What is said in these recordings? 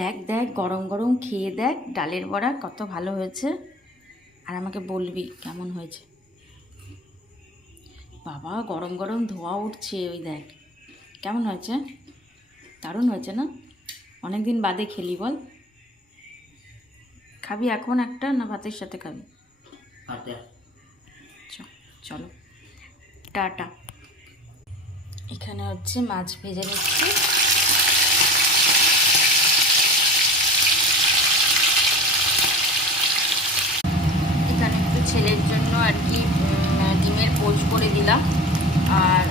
দেখ দেখ গরম গরম খেয়ে দেখ ডালের বড়া কত ভালো হয়েছে, আর আমাকে বলবি কেমন হয়েছে। বাবা গরম গরম ধোয়া উঠছে, ওই দেখ কেমন হয়েছে, দারুণ হয়েছে না? অনেক দিন বাদে খেলি বল। খাবি এখন একটা না ভাতের সাথে খাবি? চলো টাটা। এখানে হচ্ছে মাছ ভেজে নিচ্ছি। এখানে একটু ছেলের জন্য আর কি ডিমের পোচ করে দিলাম, আর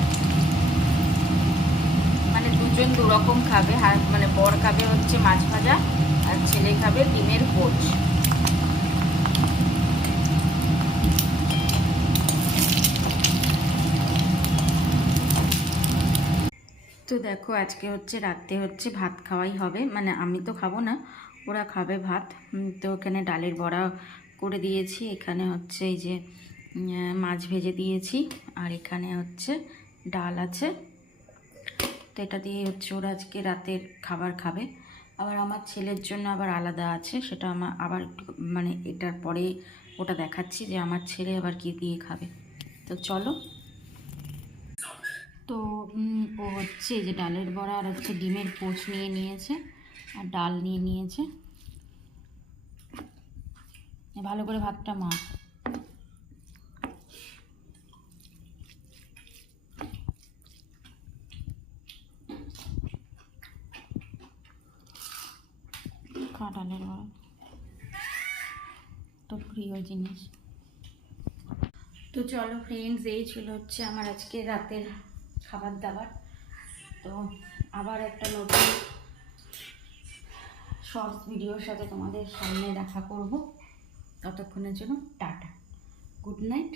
মানে দুজন দুরকম খাবে, মানে বর খাবে হচ্ছে মাছ ভাজা আর ছেলে খাবে ডিমের পোচ। তো দেখো আজকে হচ্ছে রাতে হচ্ছে ভাত খাওয়াই হবে, মানে আমি তো খাবো না, ওরা খাবে ভাত। তো এখানে ডালের বড়া করে দিয়েছি, এখানে হচ্ছে এই যে মাছ ভেজে দিয়েছি, আর এখানে হচ্ছে ডাল আছে। তো এটা দিয়ে হচ্ছে ওরা আজকে রাতের খাবার খাবে। আবার আমার ছেলের জন্য আবার আলাদা আছে, সেটা আমার আবার মানে এটার পরে ওটা দেখাচ্ছি যে আমার ছেলে আবার কী দিয়ে খাবে। তো চলো। তো ও হচ্ছে যে ডালের বড়া আর হচ্ছে ডিমের পোচ নিয়ে নিয়েছে, আর ডাল নিয়ে নিয়েছে। ভালো করে ভাতটা মাখ। খা ডালের বড়া, তো প্রিয় জিনিস। তো চলো ফ্রেন্ডস, এই ছিল হচ্ছে আমার আজকে রাতের খাবার দাবার। তো আবার একটা নতুন শর্টস ভিডিওর সাথে তোমাদের সামনে দেখা করব। ততক্ষণের জন্য tata, good night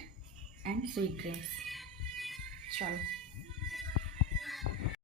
and sweet dreams. চলো।